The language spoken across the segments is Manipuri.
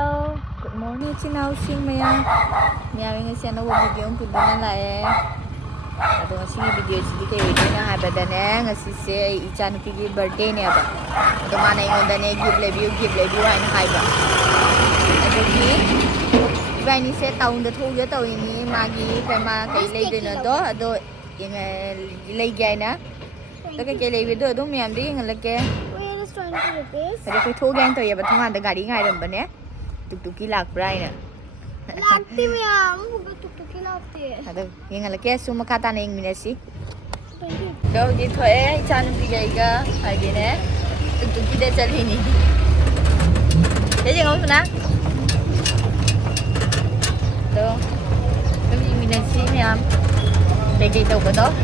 Hello, good morning 친구들 maya. Miyawing siya na video ang punta na lae. Ato nga sige video si kay video na habada na nga si se ichan pigi birthday ne ba. Ato mana ingon da ne give review ay hai ba. Ato ki iba ni se taung da thog ya taw ni magi kama kay lay din na do ado yung lay gay na. To kay lay video do miyam di nga lake. Ada koi thog yan to ya ba thong da gari ngai ram ba ne. Tuk-tuki lakbrai na. Lagti mo yan. Huwag tuk-tuki lagti. Ada yang laki semua kata na yung minasi. Daw dito chan bigay ka ay gine. Tuk-tuki da chali ni. Jadi ngau na. Daw. Kami yung minasi niya. Bigay daw ba to?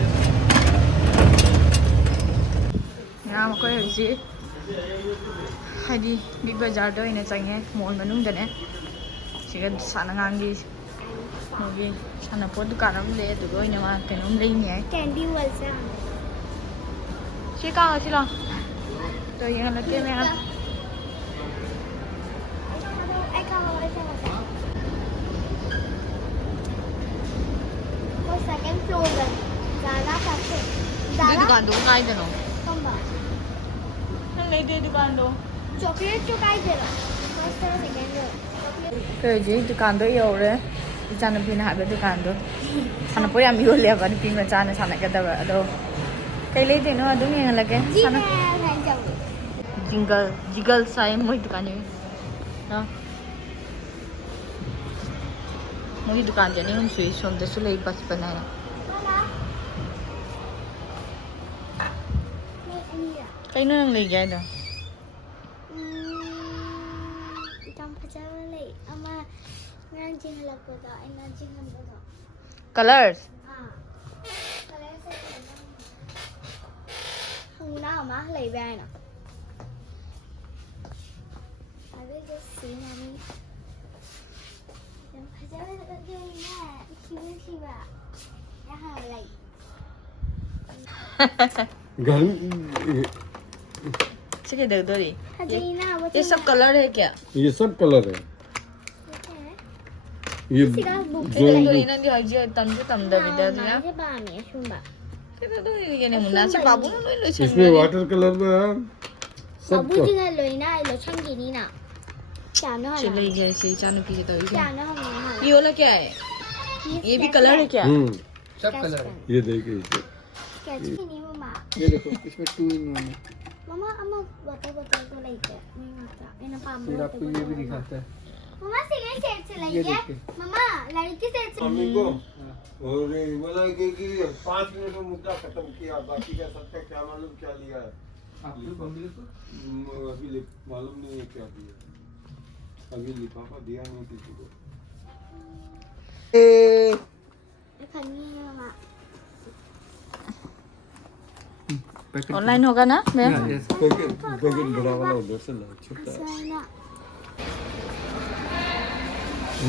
Nga mo ko yung si. Hadi di bazar do ina change mall manung dane siga sanangang gi mogi sana po dukan am le du go ina ma tenom le ni ai Candy walsa. si ka sila to yang la ke me Ay ka वो second floor है ज़्यादा पैसे di dukan do ngai de no कम बा nang le de dukan do chocolate जो काय दे रहा फर्स्ट और second ke ji dukan do yo re ijan pin ha be dukan do sana po yam yo le ba ni pin ma cha na sana ka da ba do kai le de no adu yang la ke ji sana मैं जाऊँ जिगल साई मोई दुकान है ना मोई दुकान जाने हम सुई सोम दे सुले बस बनाया मैं अनिया कहीं ना ले गया था जम पचावा ले अम्मा मैं जिंग लगता था इन्ना जिंग लगता था कलर्स हाँ कलर से हूँ ना अम्मा ले ban I will just see mommy जम पचावा लगता है ना शिवा यहाँ ले गर्म ठीक है दे दो री हजीना वो ये सब कलर है क्या ये सब कलर है ये सिगा बुक ये दे दो री ना जो जो तम जो तम दे दे दिया ये बामी है शुंबा ये दे दो री ये नहीं मुन्ना से बाबू ने लो छन इसमें वाटर कलर में है सब बाबू जी का लोईना लो छंगी नी ना क्या ना चले गए से चानू की तो क्या ना हम यहाँ ये वाला क्या है ये भी कलर है क्या सब कलर है ये देखिए इसे स्केच की नहीं मम्मा ये देखो इसमें 2 in 1 है मम्मा अम्मा वाटर बोतल तो लेके नहीं आता मैंने पाम फिर आपको ये भी दिखाता है मम्मा सिगरेट सेट से लेके मम्मा लड़की सेट से मम्मी को और ये बोला कि 5 मिनट में मुद्दा खत्म किया बाकी का सबका क्या मालूम क्या लिया है आपने मम्मी को अभी मालूम नहीं है क्या दिया अभी लिफाफा दिया नहीं किसी को खन्नी है मम्मा ऑनलाइन होगा ना मैं पैकेट बड़ा वाला उधर से ला छोटा सोना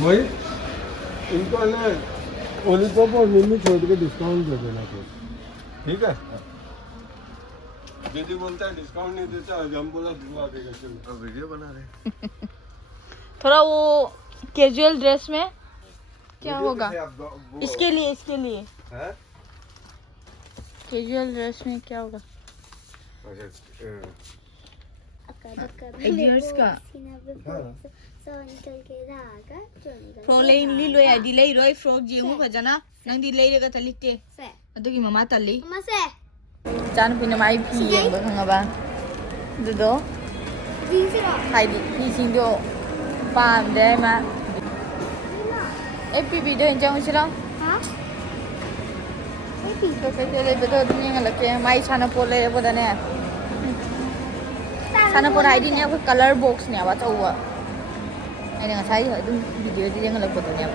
वही इनको ना ओलीपॉप और मिमी छोड़ के डिस्काउंट दे देना फिर ठीक है दीदी बोलता है डिस्काउंट नहीं देता हम बोला दिलवा देगा चलो वीडियो बना रहे थोड़ा वो कैजुअल ड्रेस में क्या वीडियो होगा कैसे आप इसके लिए हैं कैजुअल ड्रेस में क्या होगा Ideas का so निकल के धागा जो निकल फ्रॉक ली लो या दिले रोय फ्रॉक जेमु फजना नंग दिले रे तलिते से अदुगी ममा तल्ली मम्मा से चान पिन माई फी येंबा खंगबा दुदो जी से रो हाइदी फी सिंदो पाम दे मा ए पी दो इंजांग सिरा हाँ तो के ले बेतो दुनिया लके माई साना पोले बदने साना पोर आईडी ने को कलर बॉक्स ने आवा चौवा ai đang thấy ở đúng video đi đang là foto nya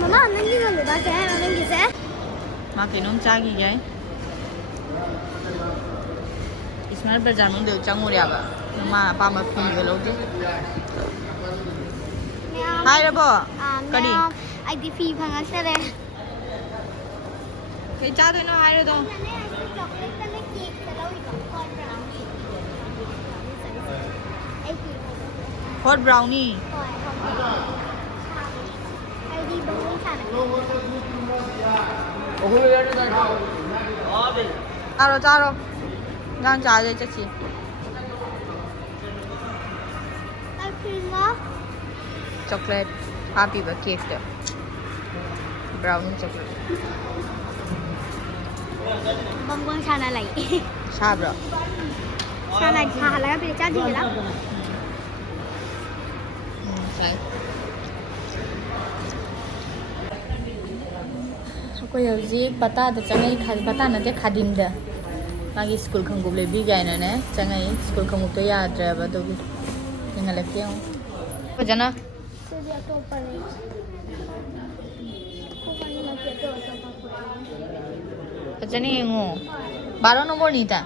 मम्मा नंगी को लुबा से नंगी से ma cái nón cha gì vậy इसमें पर जानूं दे चांगो रे आबा ma pa ma phun ge lo de hai रे बो कड़ी आई दी फी भंगा से रे cái cha thôi nó hai रे तो चॉकलेट का केक चलाओ कौन बनाऊंगी hot brownie charo ngang chả đây chắc gì chocolate happy và cake đó brownie chocolate bang sana lại sao bro sana khá là bây giờ gì lắm कोई हौजी पता द चंगई खाद पता नते खादिम द मागी स्कूल खंगुब ले बि गायना ने चंगई स्कूल खंगुब तो याद्रा बा तो इंगा लके हूं जना सुदिया तो पर को पानी लगे तो जनी ngô 12 नंबर नीता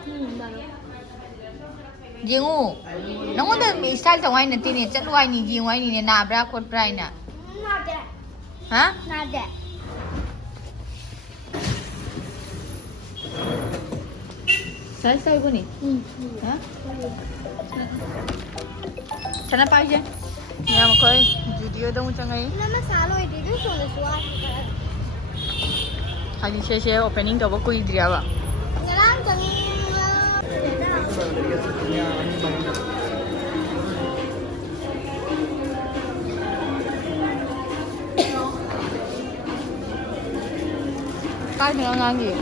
जिंगू नंगोदा स्टाइल तवाई नती ने चलवाई नी जिंगवाई नी ने नाब्रा खोटब्रा इना ना दे हां ना दे साइज साइज कोनी हां sana पाइजे या मखै जुडियो दङ चंगै ना मैं सालो इदि दु सोले सुआ हाली से ओपनिंग तब कोई दियावा ngarang jangi काय में ngangi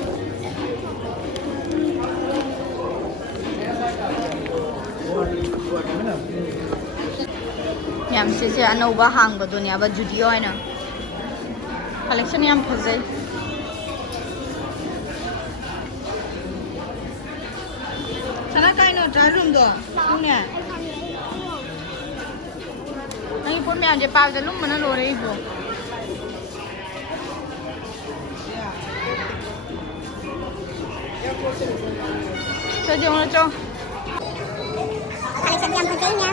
yam se anouba hangbadune aba judio aina collection yam phajai sana kaino try room do ne nai pon me anje pa de lum mana lo rei bo cho jong lo cho collection yang penting ya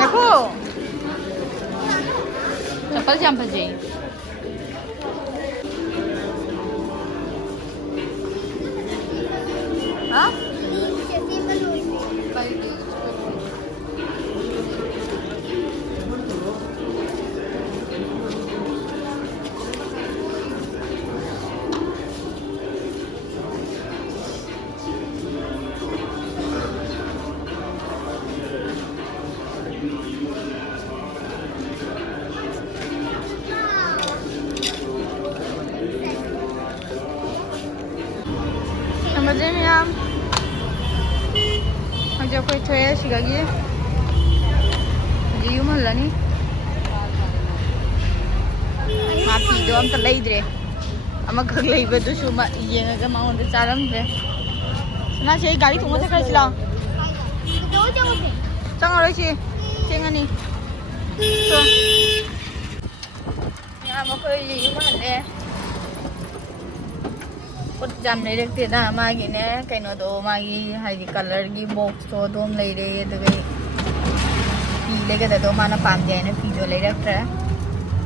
देखो चप्पल जाम फंसे हाँ बजे में हम जो कोई थे सिगागी जी यू महल्ला नहीं माफी जो हम तल्ला इधरे अम्मा घर ले इबे तो शुमा ये ना जमा होते चालम थे ना चाहिए गाड़ी तुम से कर चलाओ दो जगह पे चंगा रही चेंगा नहीं तो यहाँ मको ये यू महल्ले कुछ जाम नहीं रखते ना मागी ने कहीं ना तो मागी हाई कलर की बॉक्स तो दोम ले रहे हैं तो कहीं पीले के तो माना पाम जाए ना पीजो ले रखता है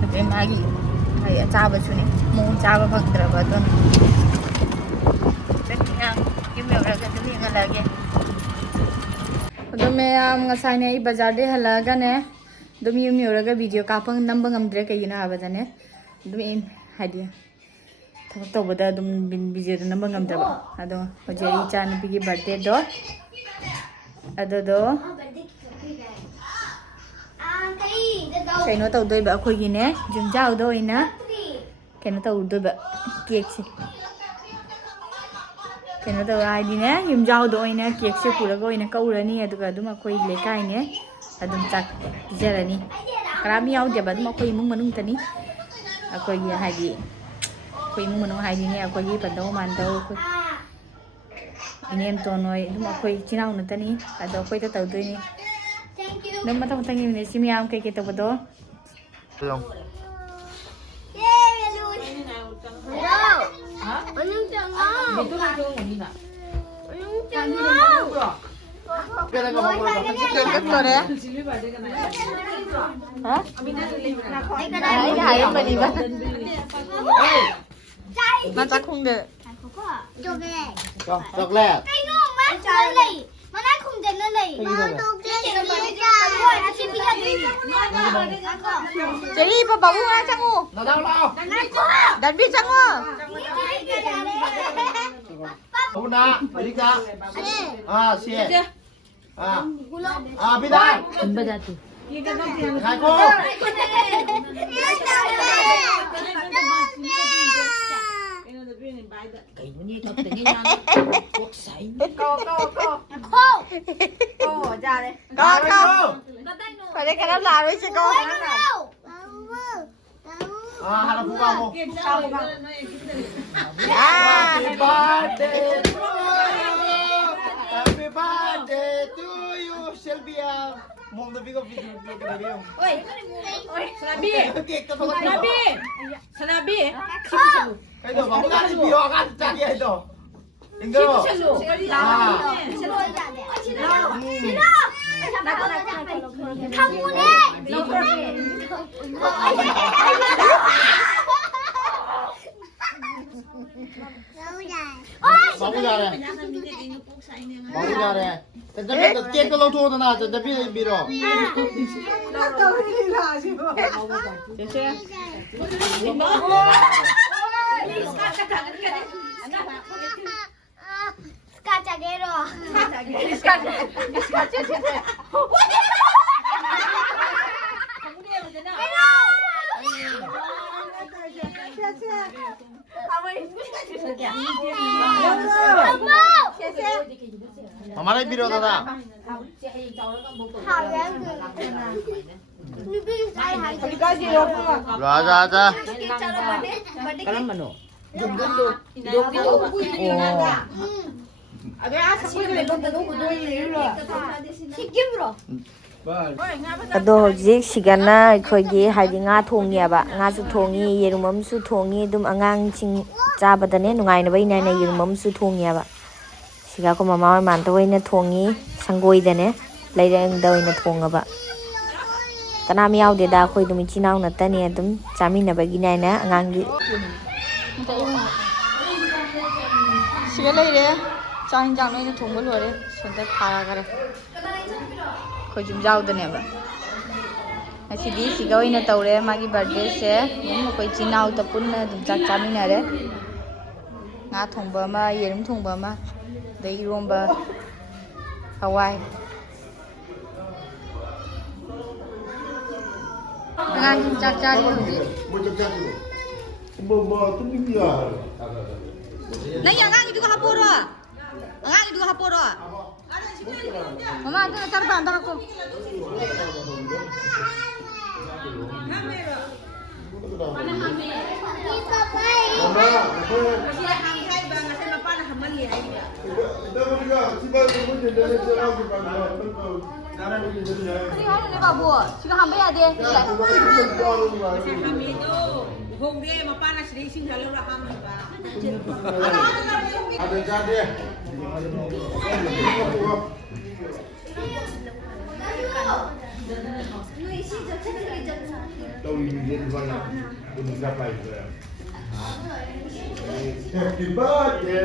तो कहीं मागी हाई चावल सुने मुँह चावल भगतरा बातों चक्कियाँ ये मेरे का तो नहीं लगे तो मैं आम गसाई ने बाजार दे हलागा ने तो मैं मेरे का वीडियो कापंग नंबर गमद्रे कहीं ना आवाज़ ने तो मैं हाई तौबदा दुम बिजे नंबर गमदबा अदो होजे इचा नुपीगी बर्थडे दो अदो कहीं तौदोब अखोईने जुमजाउदो कहीं तौदोब केक से कहीं तौ हाइदिने जुमजाउदो केक से पूरगा कौरनी अखोई लेकाइने चाक पिजरनी कनाम याउदेबा अखोई इमुंग मनुंगतनी अखोई हाइदि कोई इमुंग मनुंग हाइदिने अखोई पंदौ मानदौ इनेम तोनोय अखोई चिनाउ नतनी अदो अखोई तौदोइनी नम मतंग मतंग इने सिमियाम कई तौबदो लो ฮะไอ้ถ่ายมาดีป่ะมาจากคงเด้อ Chọc lẹ. Cái nó má chơi này. Mà nó không đến nữa này. Mà tôi cái gì mà ra. Rồi nó chỉ biết đi. เจลี่ปะบอกว่าจังงู Nó đâu nào? ดันพี่จังงู Una, Erika. Xie. Bidan. Khai cô. có phải đây cái đó là với chị cô Hana phu ba mo. à Happy birthday to you. Happy birthday to you, Sylvia. Mong tapi kau video ke dia. Sanabi, Kek tu kau. Sanabi, Sanabi, Itu kamu kan video kan cari itu. Tinggal. Bagus dah deh. Bagus dah deh. Tapi kek kalau tu tu nak, tapi biro. Scacciaghero. Hamaरा biro tu dah. Aja aja. ꯑꯗꯣ ꯍꯧꯖꯤꯛ ꯁꯤꯒꯅ ꯑꯩꯈꯣꯏꯒꯤ ꯍꯥꯏꯗꯤ ꯉꯥ ꯊꯣꯡꯉꯦꯕ ꯉꯥꯁꯨ ꯊꯣꯡꯉꯤ ꯌꯦꯔꯨꯝ ꯑꯃꯁꯨ ꯊꯣꯡꯉꯤ ꯑꯗꯨꯝ ꯑꯉꯥꯡꯁꯤꯡ ꯆꯥꯕꯗꯅꯦ ꯅꯨꯡꯉꯥꯏꯅꯕꯩꯅ ꯌꯦꯔꯨꯝ ꯑꯃꯁꯨ ꯊꯣꯡꯉꯦꯕ ꯁꯤꯒ ꯑꯩꯈꯣꯏ ꯃꯃꯥ ꯍꯣꯏ ꯃꯥꯟꯇ ꯑꯣꯏꯅ ꯊꯣꯡꯉꯤ ꯁꯪꯒꯣꯏꯗꯅꯦ ꯂꯩꯔꯪꯗ ꯑꯣꯏꯅ ꯊꯣꯡꯉꯕ ꯀꯅꯥꯝ ꯌꯥꯎꯗꯦꯗ ꯑꯩꯈꯣꯏ ꯑꯗꯨꯝ ꯏꯆꯤꯜ ꯏꯅꯥꯎ ꯅꯠꯇꯅꯤ ꯑꯗꯨꯝ ꯆꯥꯃꯤꯟꯅꯕꯒꯤꯅꯦꯅ ꯑꯉꯥꯡꯒꯤ ꯁꯤꯒ ꯂꯩꯔꯦ ꯆꯥꯛ ꯌꯦꯟꯖꯥꯡ ꯂꯣꯏꯅ ꯊꯣꯡꯕ ꯂꯣꯏꯔꯦ ꯁꯣꯝꯗ ꯊꯥꯈꯔꯦ ꯑꯩꯈꯣꯏ ꯌꯨꯝꯖꯥꯎꯗꯅꯦꯕ ꯉꯁꯤꯗꯤ ꯁꯤꯒ ꯑꯣꯏꯅ ꯇꯧꯔꯦ ꯃꯥꯒꯤ ꯕꯥꯔꯗꯦꯁꯦ ꯑꯗꯨꯝ ꯑꯩꯈꯣꯏ ꯏꯆꯤꯜ ꯏꯅꯥꯎꯗ ꯄꯨꯟꯅ ꯑꯗꯨꯝ ꯆꯥꯛ ꯆꯥꯃꯤꯟꯅꯔꯦ ꯉꯥ ꯊꯣꯡꯕ ꯑꯃ ꯌꯦꯔꯨꯝ ꯊꯣꯡꯕ ꯑꯃ ꯑꯗꯩ ꯏꯔꯣꯝꯕ ꯍꯋꯥꯏ ꯑꯉꯥꯡꯁꯤꯡ ꯆꯥꯛ ꯆꯥꯔꯤ ꯍꯧꯖꯤꯛ ꯅꯪ ꯑꯉꯥꯡꯒꯤꯗꯨꯒ ꯍꯥꯞꯄꯣꯔꯣ ꯑꯉꯥꯡꯒꯤꯗꯨꯒ ꯍꯥꯞꯄꯣꯔꯣ ꯃꯃꯥ ꯑꯗꯨꯅ ꯆꯠꯄ ꯑꯝꯇ ꯍꯥꯞꯄꯣ 그리 하는데 바보 지금 한 번야 돼 Hongde mapana sering sing halu raham ba. Ada jadi. Tahu ini mana? Belum sampai. Happy birthday.